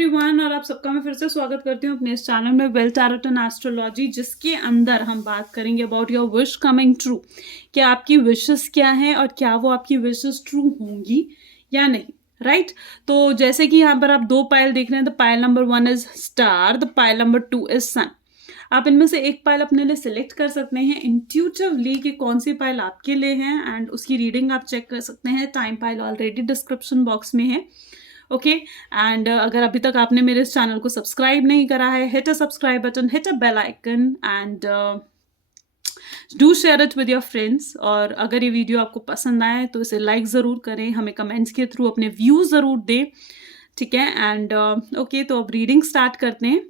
Everyone, और आप सबका मैं फिर से स्वागत करती हूँ अपने इस चैनल में वेल टैरोट एंड एस्ट्रोलॉजी, जिसके अंदर हम बात करेंगे about your wish coming true. कि आपकी विशेस क्या हैं और क्या वो आपकी विशेस ट्रू होंगी या नहीं, राइट? तो जैसे कि यहाँ पर आप दो पायल देख रहे हैं, the pile number 1 is star, the pile number 2 is sun. आप इनमें से एक पायल अपने लिए सिलेक्ट कर सकते हैं इंट्यूटिवली कि कौन सी पायल आपके लिए है, एंड उसकी रीडिंग आप चेक कर सकते हैं। टाइम पायल ऑलरेडी डिस्क्रिप्शन बॉक्स में है, ओके। एंड अगर अभी तक आपने मेरे इस चैनल को सब्सक्राइब नहीं करा है, hit a subscribe button, hit a bell icon, and do share it with your friends. और अगर ये वीडियो आपको पसंद आए तो इसे लाइक ज़रूर करें, हमें कमेंट्स के थ्रू अपने व्यूज़ ज़रूर दें, ठीक है। एंड ओके, तो अब रीडिंग स्टार्ट करते हैं।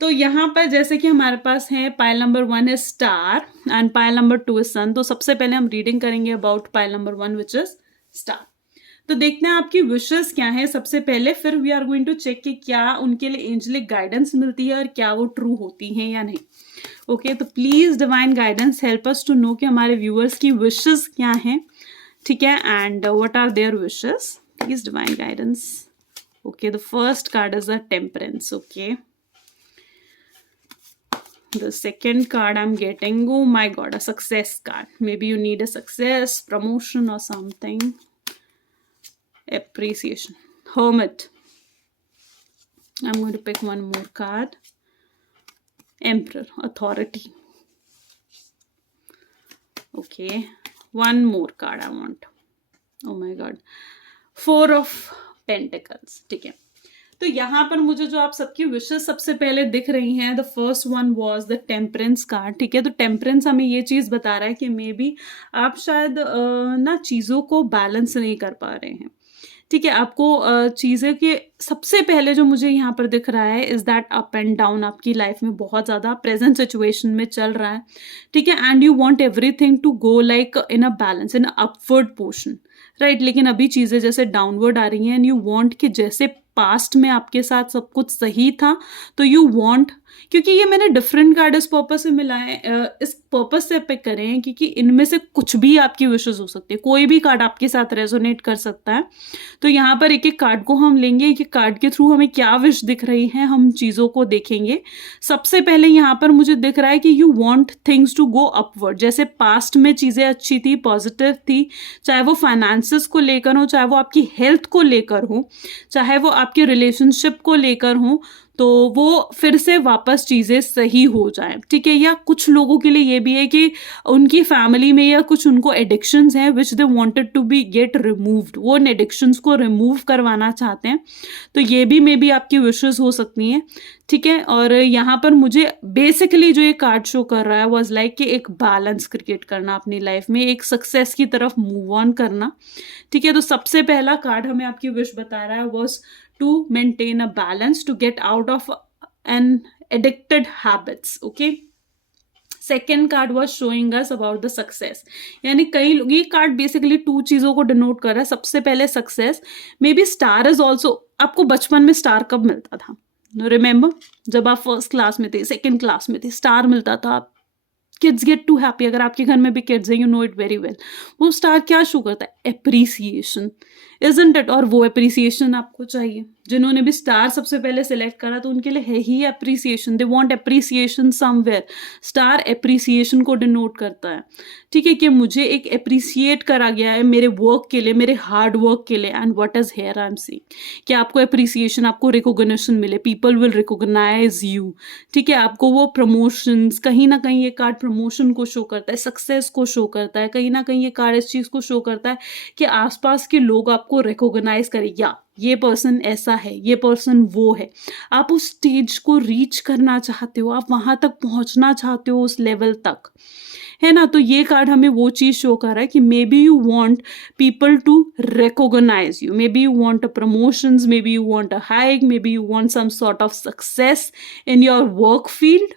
तो यहाँ पर जैसे कि हमारे पास है pile number 1 is star and pile number 2 is sun. तो सबसे पहले हम रीडिंग करेंगे about pile number 1 which is star. तो देखते हैं आपकी विशेस क्या है सबसे पहले, फिर we are going to check कि क्या उनके लिए एंजेलिक गाइडेंस मिलती है और क्या वो ट्रू होती हैं या नहीं। ओके, तो please divine guidance help us to know कि हमारे व्यूअर्स की विशेस क्या हैं, ठीक है, and what are their wishes. Please divine guidance. Okay, the first card is a temperance. Okay, the second card I'm getting, oh my god, a success card. Maybe you need a success, promotion or something. Appreciation. Hermit. I'm going to pick one more card. Emperor. Authority. Okay, one more card I want. Oh my god, 4 of Pentacles. ठीक है, तो यहाँ पर मुझे जो आप सबकी wishes सबसे पहले दिख रही हैं, the first one was the temperance card, ठीक है। तो टेम्परेंस हमें ये चीज़ बता रहा है कि मे बी आप शायद ना चीज़ों को बैलेंस नहीं कर पा रहे हैं, ठीक है। आपको चीज़ें के सबसे पहले जो मुझे यहाँ पर दिख रहा है is that up and down आपकी लाइफ में बहुत ज़्यादा प्रेजेंट सिचुएशन में चल रहा है, ठीक है। And you want everything to go like in a balance, in upward portion, right. लेकिन अभी चीज़ें जैसे डाउनवर्ड आ रही हैं एंड यू वांट कि जैसे पास्ट में आपके साथ सब कुछ सही था, तो यू वांट, क्योंकि ये मैंने डिफरेंट कार्ड इस पर्पस से मिलाए, इस पर्पस से पिक करें क्योंकि इनमें से कुछ भी आपकी विशेस हो सकती है, कोई भी कार्ड आपके साथ रेजोनेट कर सकता है। तो यहाँ पर एक एक कार्ड को हम लेंगे, एक एक कार्ड के थ्रू हमें क्या विश दिख रही है हम चीज़ों को देखेंगे। सबसे पहले यहाँ पर मुझे दिख रहा है कि you want things to go upward. जैसे पास्ट में चीज़ें अच्छी थी, पॉजिटिव थी, चाहे वो फाइनेंसेस को लेकर हो, चाहे वो आपकी हेल्थ को लेकर हो, चाहे वो आपके रिलेशनशिप को लेकर हो, तो वो फिर से वापस चीज़ें सही हो जाएं, ठीक है। या कुछ लोगों के लिए ये भी है कि उनकी फैमिली में या कुछ उनको एडिक्शंस हैं which they wanted to be get removed, वो उन एडिक्शंस को रिमूव करवाना चाहते हैं। तो ये भी मे बी आपकी विशेस हो सकती हैं, ठीक है। और यहाँ पर मुझे बेसिकली जो ये कार्ड शो कर रहा है वॉज लाइक कि एक बैलेंस क्रिएट करना अपनी लाइफ में, एक सक्सेस की तरफ मूव ऑन करना, ठीक है। तो सबसे पहला कार्ड हमें आपकी विश बता रहा है was to maintain a balance, to get out of an addicted habits. Okay, second card was showing us about the success. यानी कई लोग, ये कार्ड बेसिकली 2 चीजों को डिनोट कर रहा है। सबसे पहले success, may be star is also. आपको बचपन में स्टार कब मिलता था? रिमेंबर, जब आप फर्स्ट क्लास में थे, सेकेंड क्लास में थे, स्टार मिलता था। किड्स गेट टू हैप्पी, अगर आपके घर में भी किड्स हैं, you know it very well. वो स्टार क्या शो करता है? Appreciation, isn't it? और वो एप्रिसिएशन आपको चाहिए। जिन्होंने भी स्टार सबसे पहले सिलेक्ट करा तो उनके लिए है ही appreciation, they want appreciation somewhere. Star appreciation को डिनोट करता है, ठीक है, कि मुझे एक एप्रिसिएट करा गया है मेरे वर्क के लिए, मेरे हार्ड वर्क के लिए। And what is here I am seeing कि आपको एप्रिसिएशन, आपको रिकॉग्निशन मिले, पीपल विल रिकॉग्नाइज यू, ठीक है। आपको वो प्रमोशंस, कहीं ना कहीं ये कार्ड प्रमोशन को शो करता है, सक्सेस को शो करता है, कहीं ना कहीं ये कार्ड इस चीज को शो करता है कि आसपास के लोग आपको रिकॉग्नाइज करें, या ये पर्सन ऐसा है, ये पर्सन वो है। आप उस स्टेज को रीच करना चाहते हो, आप वहां तक पहुंचना चाहते हो, उस लेवल तक, है ना। तो ये कार्ड हमें वो चीज शो कर रहा है कि maybe you want people to recognise you, maybe you want a promotions, maybe you want a hike, maybe you want some sort of success in your work field,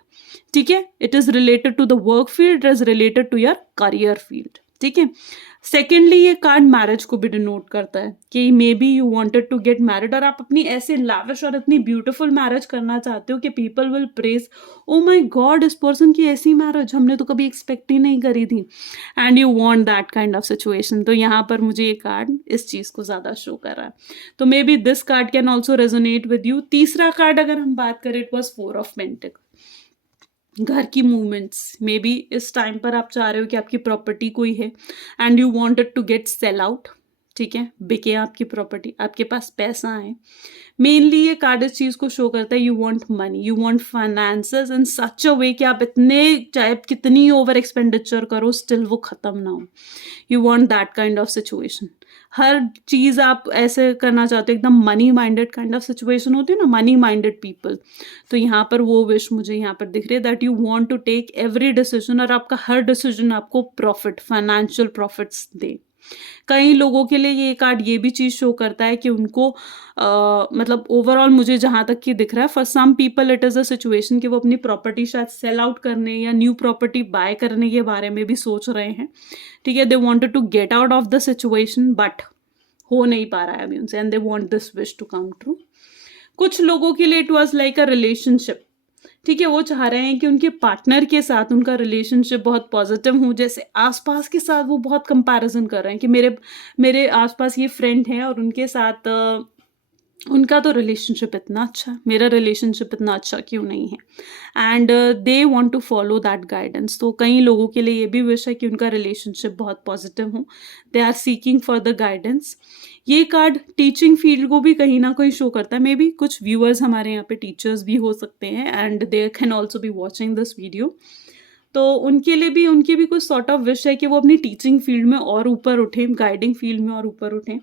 ठीक है। It is related to the work field, it is related to your career field, ठीक है। Secondly ये card marriage को भी denote करता है कि maybe you wanted to get married, और आप अपनी ऐसे लाविश और इतनी ब्यूटीफुल मैरिज करना चाहते हो कि people will praise, oh my God इस पर्सन की ऐसी मैरिज हमने तो कभी एक्सपेक्ट ही नहीं करी थी, and you want that kind of situation. तो यहाँ पर मुझे ये कार्ड इस चीज को ज्यादा शो कर रहा है, तो may be this card can also resonate with you. तीसरा कार्ड अगर हम बात करें, इट वॉज 4 ऑफ पेंटिकल, घर की मूवमेंट्स। मे बी इस टाइम पर आप चाह रहे हो कि आपकी प्रॉपर्टी कोई है and you wanted to get sell out, ठीक है, बिके आपकी प्रॉपर्टी, आपके पास पैसा है। मेनली ये कार्ड इस चीज को शो करता है, you want money, you want finances in such a way कि आप इतने चाहे कितनी ओवर एक्सपेंडिचर करो स्टिल वो खत्म ना हो। You want that kind of situation, हर चीज आप ऐसे करना चाहते हो, एकदम money minded kind of situation होती है ना, मनी माइंडेड पीपल। तो यहाँ पर वो विश मुझे यहाँ पर दिख रही है, that you want to take every decision, और आपका हर डिसीजन आपको प्रॉफिट, फाइनेंशियल प्रॉफिट्स दे। कई लोगों के लिए ये कार्ड ये भी चीज शो करता है कि उनको मतलब ओवरऑल मुझे जहां तक कि दिख रहा है, for some people it is a situation कि वो अपनी प्रॉपर्टी शायद सेल आउट करने या न्यू प्रॉपर्टी बाय करने के बारे में भी सोच रहे हैं, ठीक है। They wanted to get out of the situation but हो नहीं पा रहा है अभी उनसे, and they want this wish to come true. कुछ लोगों के लिए it was like a relationship, ठीक है, वो चाह रहे हैं कि उनके पार्टनर के साथ उनका रिलेशनशिप बहुत पॉजिटिव हो। जैसे आसपास के साथ वो बहुत कंपैरिजन कर रहे हैं कि मेरे आसपास ये फ्रेंड है और उनके साथ उनका तो रिलेशनशिप इतना अच्छा, मेरा रिलेशनशिप इतना अच्छा क्यों नहीं है, and they want to follow that guidance. तो कई लोगों के लिए ये भी विश है कि उनका रिलेशनशिप बहुत पॉजिटिव हो, they are seeking for the guidance. ये कार्ड टीचिंग फील्ड को भी कहीं ना कहीं शो करता है, मे बी कुछ व्यूअर्स हमारे यहाँ पे टीचर्स भी हो सकते हैं and they can also be watching this video. तो उनके लिए भी उनकी भी कुछ सॉर्ट ऑफ विश है कि वो अपनी टीचिंग फील्ड में और ऊपर उठें, गाइडिंग फील्ड में और ऊपर उठें।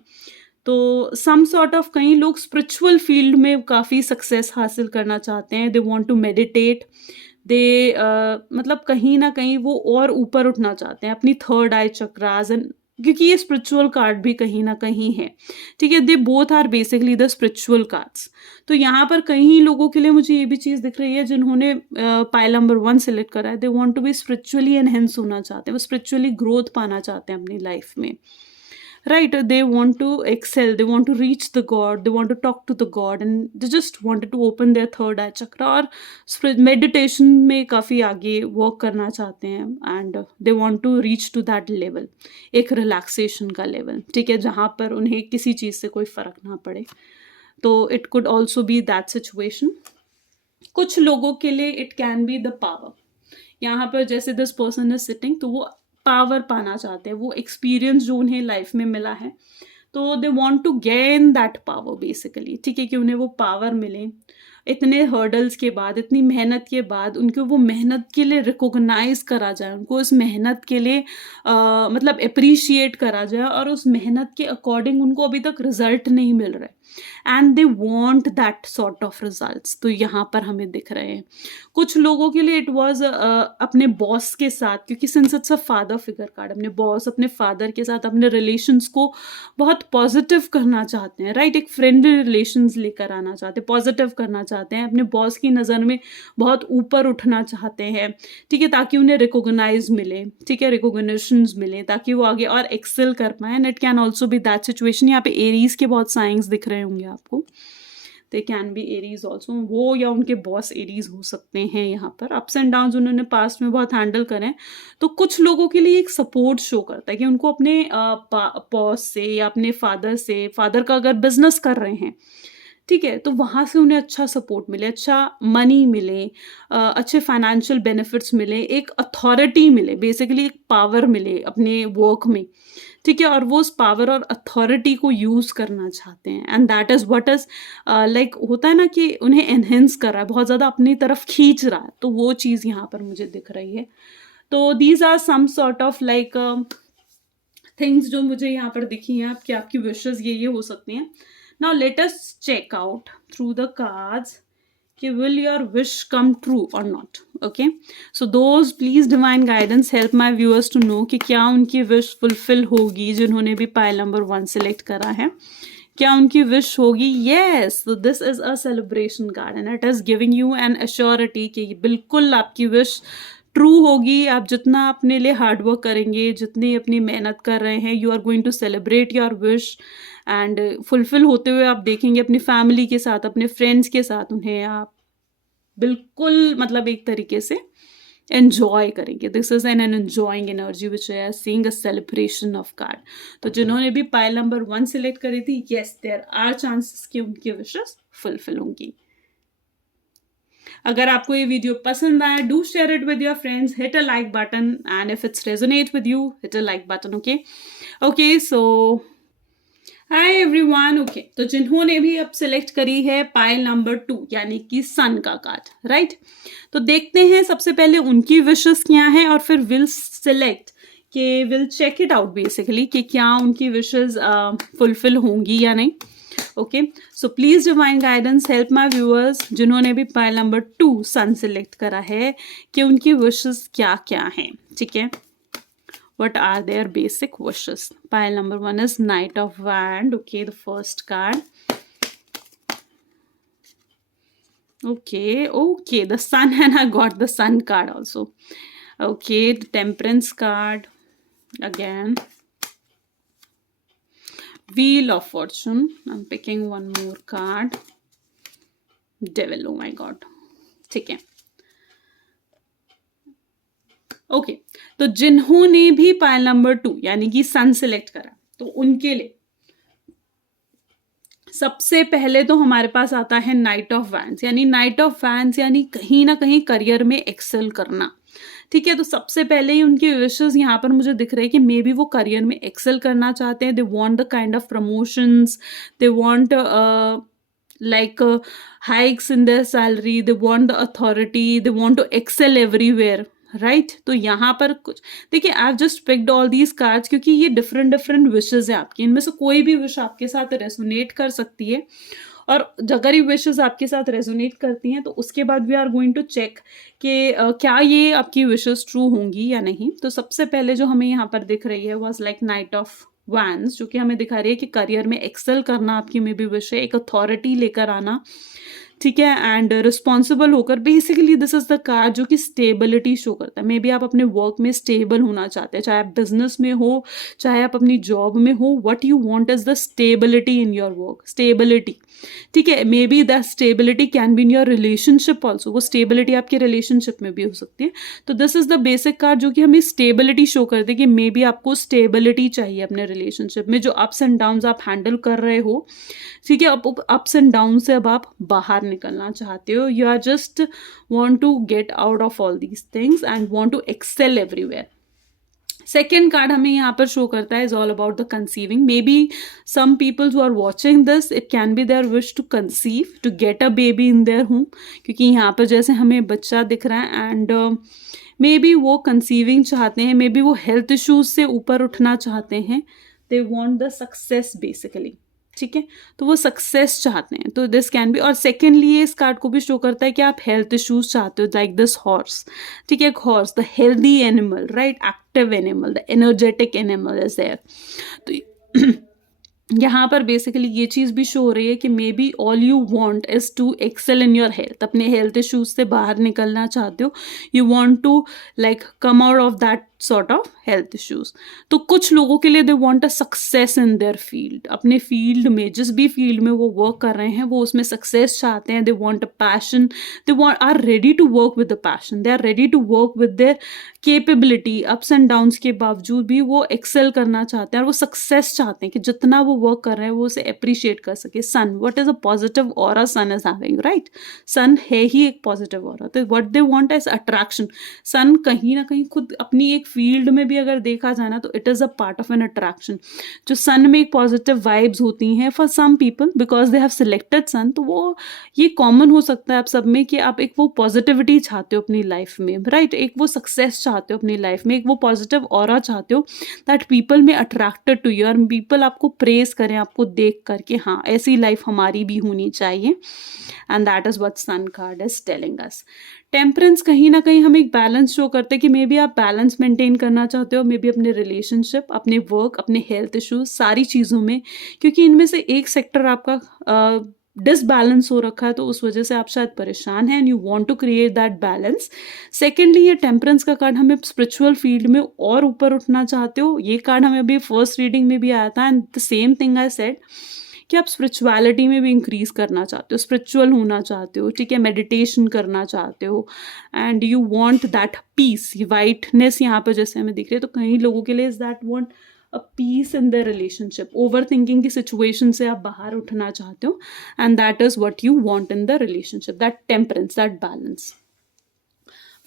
तो सम सॉर्ट ऑफ कई लोग स्पिरिचुअल फील्ड में काफ़ी सक्सेस हासिल करना चाहते हैं, दे वांट टू मेडिटेट, दे मतलब कहीं ना कहीं वो और ऊपर उठना चाहते हैं, अपनी थर्ड आई चक्रास, एंड क्योंकि ये स्पिरिचुअल कार्ड भी कहीं ना कहीं है, ठीक है, they both are basically the spiritual cards. तो यहाँ पर कई लोगों के लिए मुझे ये भी चीज़ दिख रही है जिन्होंने पाइल नंबर 1 सिलेक्ट करा है, they want to be spiritually enhance होना चाहते हैं, वो स्पिरिचुअली ग्रोथ पाना चाहते हैं अपनी लाइफ में, right? They want to excel, they want to reach the god, they want to talk to the god, and they just wanted to open their third eye chakra, और meditation में काफ़ी आगे work करना चाहते हैं, and they want to reach to that level, एक relaxation का level, ठीक है, जहाँ पर उन्हें किसी चीज़ से कोई फ़र्क ना पड़े। तो it could also be that situation। कुछ लोगों के लिए it can be the power, यहाँ पर जैसे दिस पर्सन इज सिटिंग, तो वो पावर पाना चाहते हैं, वो एक्सपीरियंस जो उन्हें लाइफ में मिला है, तो they want to gain that power basically, ठीक है, कि उन्हें वो पावर मिले इतने हर्डल्स के बाद, इतनी मेहनत के बाद, उनको वो मेहनत के लिए रिकॉग्नाइज करा जाए, उनको उस मेहनत के लिए मतलब अप्रिशिएट करा जाए, और उस मेहनत के अकॉर्डिंग उनको अभी तक रिजल्ट नहीं मिल रहा है, and they want that sort of results. तो यहाँ पर हमें दिख रहे हैं कुछ लोगों के लिए इट वाज अपने बॉस के साथ, क्योंकि since it's a father figure card, अपने बॉस, अपने फादर के साथ अपने रिलेशंस को बहुत पॉजिटिव करना चाहते हैं, राइट, एक फ्रेंडली रिलेशंस लेकर आना चाहते हैं, पॉजिटिव करना चाहते हैं, अपने बॉस की नज़र में बहुत ऊपर उठना चाहते हैं, ठीक है, ताकि उन्हें रिकॉग्नाइज मिले, ठीक है, रिकॉग्निशंस मिले, ताकि वो आगे और एक्सेल कर पाए। And it can also be that situation, यहाँ पे एरीज के बहुत साइंस दिख रहे होंगे आपको, they can be Aries also, वो या उनके बॉस एरीज हो सकते हैं। यहाँ पर अप्स एंड डाउन्स उन्होंने पास्ट में बहुत हैंडल करें, तो कुछ लोगों के लिए एक सपोर्ट शो करता है कि उनको अपने बॉस से या अपने फादर से, फादर का अगर बिजनेस कर रहे हैं, ठीक है, तो वहाँ से उन्हें अच्छा सपोर्ट मिले, अच्छा मनी मिले, अच्छे फाइनेंशियल बेनिफिट्स मिले, एक अथॉरिटी मिले, बेसिकली एक पावर मिले अपने वर्क में, ठीक है, और वो उस पावर और अथॉरिटी को यूज करना चाहते हैं, and that is what is like होता है ना कि उन्हें एनहेंस कर रहा है, बहुत ज्यादा अपनी तरफ खींच रहा है, तो वो चीज यहाँ पर मुझे दिख रही है। तो these are some sort of like things जो मुझे यहाँ पर दिखी हैं, आपकी विशेस ये हो सकती हैं। Now let us check out through the cards कि will your wish come true or not, okay? So those please divine guidance help my viewers to know कि क्या उनकी wish fulfill होगी जिन्होंने भी pile number 1 select करा है, क्या उनकी wish होगी? Yes, so this is a celebration card and it is giving you an assurity कि बिल्कुल आपकी wish ट्रू होगी, आप जितना अपने लिए हार्ड वर्क करेंगे, जितनी अपनी मेहनत कर रहे हैं, you are going to celebrate your wish and fulfil होते हुए आप देखेंगे अपनी फैमिली के साथ, अपने फ्रेंड्स के साथ, उन्हें आप बिल्कुल मतलब एक तरीके से एंजॉय करेंगे. This is an enjoying energy which I R seeing a celebration of card. तो जिन्होंने भी पाइल नंबर 1 सिलेक्ट करी थी, यस देयर आर चांसेस कि उनकी विशेस फुलफिल होंगी. अगर आपको ये वीडियो पसंद आए, do share it with your friends, hit a like button and if it's resonate with you, hit a like button. Okay so hi everyone. Okay, तो जिन्होंने भी अब सिलेक्ट करी है पाइल नंबर 2 यानी कि सन का कार्ड, राइट, तो देखते हैं सबसे पहले उनकी विशेस क्या हैं और फिर विल सिलेक्ट कि will check it out basically कि क्या उनकी विशेस फुलफिल होंगी या नहीं. Okay, so please divine guidance help my viewers जिन्होंने भी पाइल नंबर 2 सन सिलेक्ट करा है कि उनकी विशेस क्या क्या हैं. ठीक है, what are their basic wishes. Pile number 1 is Knight of Wand. Okay, the first card. Okay, the Sun, and I got the Sun card also. Okay, the Temperance card again. Wheel of Fortune. I'm picking one more card. Devil, oh my god. ठीक है. Okay, तो जिन्होंने भी pile number 2 यानी कि सन select करा, तो उनके लिए सबसे पहले तो हमारे पास आता है नाइट ऑफ वैंड्स. यानी नाइट ऑफ वैंड्स यानी कहीं ना कहीं करियर में एक्सेल करना. ठीक है, तो सबसे पहले ही उनकी विशेस यहाँ पर मुझे दिख रहे हैं कि मे बी वो करियर में एक्सेल करना चाहते हैं. They want the kind of promotions, they want like hikes in their salary, they want the authority, they want to excel everywhere, right. तो यहाँ पर कुछ देखिए, I have just picked all these cards क्योंकि ये डिफरेंट डिफरेंट विशेस है आपकी. इनमें से कोई भी विश आपके साथ रेजोनेट कर सकती है और अगर ये विशेस आपके साथ रेजोनेट करती हैं तो उसके बाद we are going to check कि क्या ये आपकी विशेस ट्रू होंगी या नहीं. तो सबसे पहले जो हमें यहाँ पर दिख रही है was like night of wands, जो कि हमें दिखा रही है कि करियर में एक्सेल करना आपकी में भी विश है, एक अथॉरिटी लेकर आना. ठीक है, एंड रिस्पॉन्सिबल होकर. Basically this is the card जो कि स्टेबिलिटी शो करता है. मे बी आप अपने वर्क में स्टेबल होना चाहते हैं, चाहे आप बिजनेस में हो, चाहे आप अपनी जॉब में हो. What you want is the stability in your work, stability. ठीक है, may be the stability can be in your relationship also. वो स्टेबिलिटी आपके रिलेशनशिप में भी हो सकती है. तो this is the basic card जो कि हमें स्टेबिलिटी शो करते हैं कि मे बी आपको स्टेबिलिटी चाहिए अपने रिलेशनशिप में. जो अप्स एंड डाउन्स आप हैंडल कर रहे हो, ठीक है, अब अप्स एंड डाउन से अब आप बाहर निकलना चाहते हो. You are just want to get out of all these things and want to excel everywhere. Second card हमें यहाँ पर शो करता है is all about the conceiving. Maybe some peoples who are watching this, it can be their wish to conceive, to get a baby in their home. क्योंकि यहाँ पर जैसे हमें बच्चा दिख रहा है एंड मे बी वो कंसीविंग चाहते हैं, मे बी वो हेल्थ इश्यूज से ऊपर उठना चाहते हैं. They want the success basically. ठीक है, तो वो सक्सेस चाहते हैं. तो दिस कैन बी. और सेकेंडली ये इस कार्ड को भी शो करता है कि आप हेल्थ इश्यूज चाहते हो, लाइक दिस हॉर्स. ठीक है, horse the healthy animal, right, active animal, the energetic animal is there. तो यहाँ पर बेसिकली ये चीज़ भी शो हो रही है कि maybe all you want is to excel in your health. अपने हेल्थ इश्यूज से बाहर निकलना चाहते हो. You want to like come out of that sort of health issues. तो कुछ लोगों के लिए they want a success in their field. अपने फील्ड में, जिस भी फील्ड में वो वर्क कर रहे हैं, वो उसमें सक्सेस चाहते हैं. They want a passion, they want are ready to work with the passion, they are ready to work with their capability. Ups and downs के बावजूद भी वो एक्सेल करना चाहते हैं और वो सक्सेस चाहते हैं कि जितना वो वर्क कर रहे हैं वो उसे अप्रिशिएट कर सके. Sun, what is a positive aura sun is having, right. Sun है ही एक पॉजिटिव ऑरा. तो what they want is attraction. Sun कहीं ना कहीं खुद अपनी एक फील्ड में भी अगर देखा जाए ना तो it is a part of an attraction. जो सन में एक पॉजिटिव वाइब्स होती हैं for some people because they have selected sun. तो वो ये कॉमन हो सकता है आप सब में कि आप एक वो पॉजिटिविटी चाहते हो अपनी लाइफ में, राइट. एक वो सक्सेस चाहते हो अपनी लाइफ में, एक वो पॉजिटिव ऑरा चाहते हो दैट पीपल में अट्रैक्टेड टू यू और पीपल आपको प्रेज करें, आपको देख करके हाँ ऐसी लाइफ हमारी भी होनी चाहिए. And that is what sun card is telling us. Temperance कहीं ना कहीं हमें एक बैलेंस शो करते हैं कि मे बी आप बैलेंस मेंटेन करना चाहते हो, मे बी अपने रिलेशनशिप, अपने वर्क, अपने हेल्थ इश्यूज, सारी चीज़ों में. क्योंकि इनमें से एक सेक्टर आपका डिसबैलेंस हो रखा है, तो उस वजह से आप शायद परेशान हैं and you want to create that balance. Secondly, ये टेम्परेंस का कार्ड हमें स्पिरिचुअल फील्ड में और ऊपर उठना चाहते हो। ये कार्ड हमें अभी फर्स्ट रीडिंग में भी आया था and the same thing I said कि आप स्पिरिचुअलिटी में भी इंक्रीज करना चाहते हो, स्पिरिचुअल होना चाहते हो, ठीक है, मेडिटेशन करना चाहते हो and you want that peace. Whiteness यहाँ पर जैसे हमें दिख रही है, तो कई लोगों के लिए is that want a peace in the relationship. Over thinking की सिचुएशन से आप बाहर उठना चाहते हो and that is what you want in the relationship, that temperance, that balance.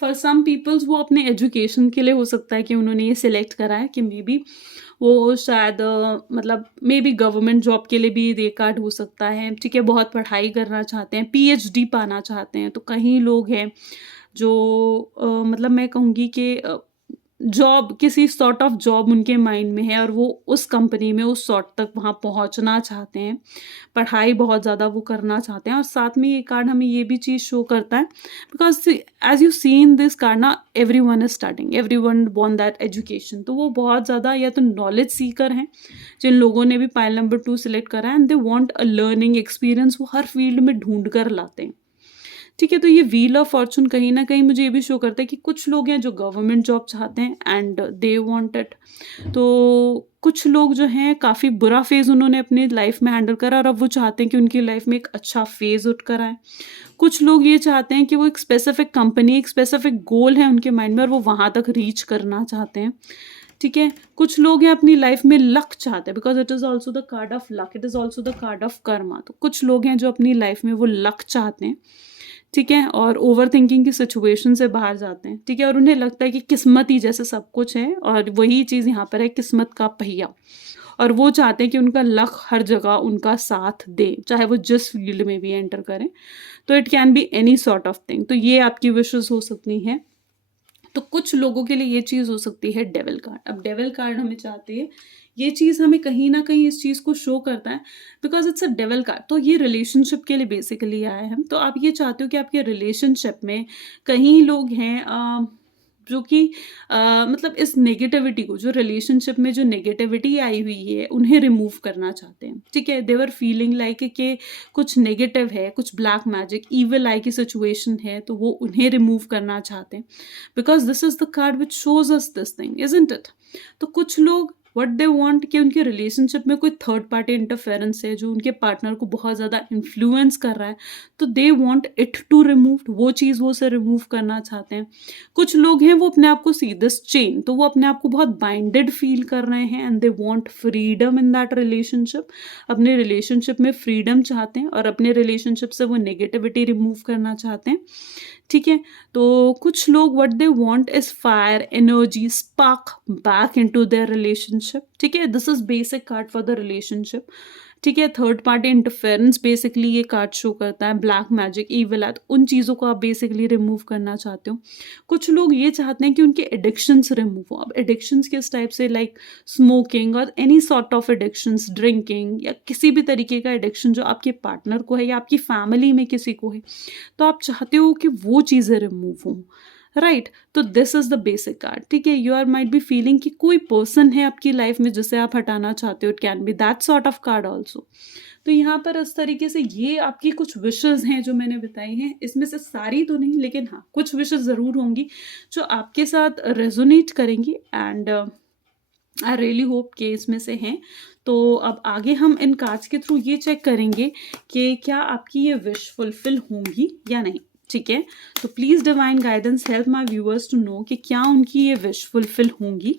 For some peoples वो अपने एजुकेशन के लिए हो सकता है कि उन्होंने ये सिलेक्ट करा है कि मे बी वो शायद मतलब मे बी गवर्नमेंट जॉब के लिए भी ये कार्ड हो सकता है, ठीक है, बहुत पढ़ाई करना चाहते हैं, पीएचडी पाना चाहते हैं। तो कई लोग हैं जो मतलब मैं कहूँगी कि जॉब, किसी सॉर्ट ऑफ जॉब उनके माइंड में है और वो उस कंपनी में उस सॉर्ट तक वहाँ पहुँचना चाहते हैं, पढ़ाई बहुत ज़्यादा वो करना चाहते हैं। और साथ में ये कार्ड हमें ये भी चीज़ शो करता है because as you see in this card ना, every one is starting, every one want that education. तो वो बहुत ज़्यादा या तो नॉलेज सीकर हैं, जिन लोगों ने भी पाइल नंबर 2 सिलेक्ट करा है, and they want a learning experience, वो हर फील्ड में ढूंढ कर लाते हैं, ठीक है। तो ये व्हील ऑफ फॉर्चून कहीं ना कहीं मुझे ये भी शो करता है कि कुछ लोग हैं जो गवर्नमेंट जॉब चाहते हैं एंड दे वांट इट। तो कुछ लोग जो हैं काफ़ी बुरा फेज़ उन्होंने अपनी लाइफ में हैंडल करा और अब वो चाहते हैं कि उनकी लाइफ में एक अच्छा फेज़ उठ कर आए। कुछ लोग ये चाहते हैं कि वो एक स्पेसिफिक कंपनी, एक स्पेसिफिक गोल है उनके माइंड में और वो वहाँ तक रीच करना चाहते हैं, ठीक है। कुछ लोग हैं अपनी लाइफ में लक चाहते हैं, because it is also the card of luck, it is also the card of Karma. तो कुछ लोग हैं जो अपनी लाइफ में वो लक चाहते हैं, ठीक है, और ओवर थिंकिंग की सिचुएशन से बाहर जाते हैं, ठीक है, और उन्हें लगता है कि किस्मत ही जैसे सब कुछ है और वही चीज़ यहाँ पर है, किस्मत का पहिया। और वो चाहते हैं कि उनका लक हर जगह उनका साथ दे, चाहे वो जिस फील्ड में भी एंटर करें। तो it can be any sort of thing. तो ये आपकी विशेस हो सकती हैं। तो कुछ लोगों के लिए ये चीज़ हो सकती है डेविल कार्ड। अब डेविल कार्ड हमें चाहते हैं, ये चीज़ हमें कहीं ना कहीं इस चीज़ को शो करता है because it's a devil card. तो ये रिलेशनशिप के लिए बेसिकली आया है। तो आप ये चाहते हो कि आपके रिलेशनशिप में कहीं लोग हैं जो कि मतलब इस नेगेटिविटी को, जो रिलेशनशिप में जो नेगेटिविटी आई हुई है, उन्हें रिमूव करना चाहते हैं, ठीक है। देवर फीलिंग लाइक कि कुछ नेगेटिव है, कुछ ब्लैक मैजिक, ईविल आई की सिचुएशन है, तो वो उन्हें रिमूव करना चाहते हैं because this is the card which shows us this thing, isn't it. तो कुछ लोग वट दे वॉन्ट कि उनके रिलेशनशिप में कोई थर्ड पार्टी इंटरफेरेंस है जो उनके पार्टनर को बहुत ज़्यादा इन्फ्लुएंस कर रहा है, तो they want it to remove, वो चीज़ वो से रिमूव करना चाहते हैं। कुछ लोग हैं वो अपने आप को सी दिस चेन, तो वो अपने आप को बहुत बाइंडेड फील कर रहे हैं and they want freedom in that relationship. अपने रिलेशनशिप में फ्रीडम चाहते हैं और अपने रिलेशनशिप से वो नेगेटिविटी रिमूव करना चाहते हैं, ठीक है। तो कुछ लोग what they want is fire, energy, spark back into their relationship, ठीक है। This is basic card for the relationship, ठीक है। थर्ड पार्टी इंटरफेरेंस बेसिकली ये कार्ड शो करता है, ब्लैक मैजिक, ईविल है, उन चीज़ों को आप बेसिकली रिमूव करना चाहते हो। कुछ लोग ये चाहते हैं कि उनके एडिक्शंस रिमूव हो। अब एडिक्शंस किस टाइप से, लाइक स्मोकिंग और any sort of addictions, drinking या किसी भी तरीके का एडिक्शन जो आपके पार्टनर को है या आपकी फैमिली में किसी को है, तो आप चाहते हो कि वो चीज़ें रिमूव हों, राइट। तो this is the basic card, ठीक है। You are might be feeling कि कोई पर्सन है आपकी लाइफ में जिसे आप हटाना चाहते हो, it can B that sort of card also. तो यहाँ पर इस तरीके से ये आपकी कुछ विशेज हैं जो मैंने बताई हैं, इसमें से सारी तो नहीं, लेकिन हाँ कुछ विशेज ज़रूर होंगी जो आपके साथ रेजोनेट करेंगी एंड आई रियली होप कि इसमें से हैं। तो अब आगे हम इन कार्ड्स के थ्रू ये चेक करेंगे कि क्या आपकी ये विश फुलफिल होंगी या नहीं, ठीक है। तो please divine guidance help my viewers to know कि क्या उनकी ये विश फुलफिल होंगी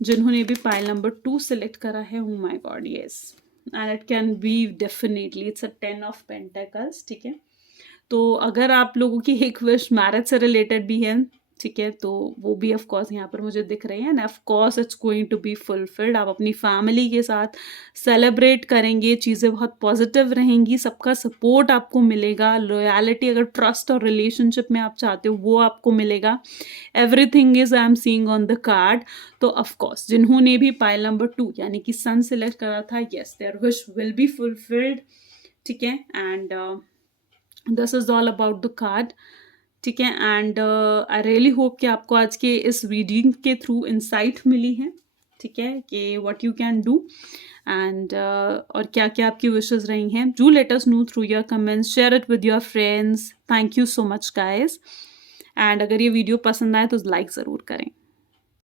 जिन्होंने भी पाइल नंबर 2 सिलेक्ट करा है। oh my god yes, and it can be definitely it's a 10 of pentacles, ठीक है। तो अगर आप लोगों की एक विश मैरिज से रिलेटेड भी है, ठीक है, तो वो भी ऑफ कोर्स यहाँ पर मुझे दिख रही है and of course it's going to be fulfilled. आप अपनी फैमिली के साथ सेलिब्रेट करेंगे, चीज़ें बहुत पॉजिटिव रहेंगी, सबका सपोर्ट आपको मिलेगा, लॉयलिटी, अगर ट्रस्ट और रिलेशनशिप में आप चाहते हो वो आपको मिलेगा। Everything is I am seeing on the card. तो ऑफ कोर्स जिन्होंने भी पाइल नंबर 2 यानी कि सन सिलेक्ट करा था, yes their wish will be fulfilled, ठीक है। And this is all about the card, ठीक है। एंड आई रियली होप कि आपको आज के इस रीडिंग के थ्रू इंसाइट मिली है, ठीक है, कि what you can do and और क्या क्या आपकी विशेस रही हैं, do let us know through your comments, share it with your friends. Thank you so much guys. And अगर ये वीडियो पसंद आए तो लाइक ज़रूर करें.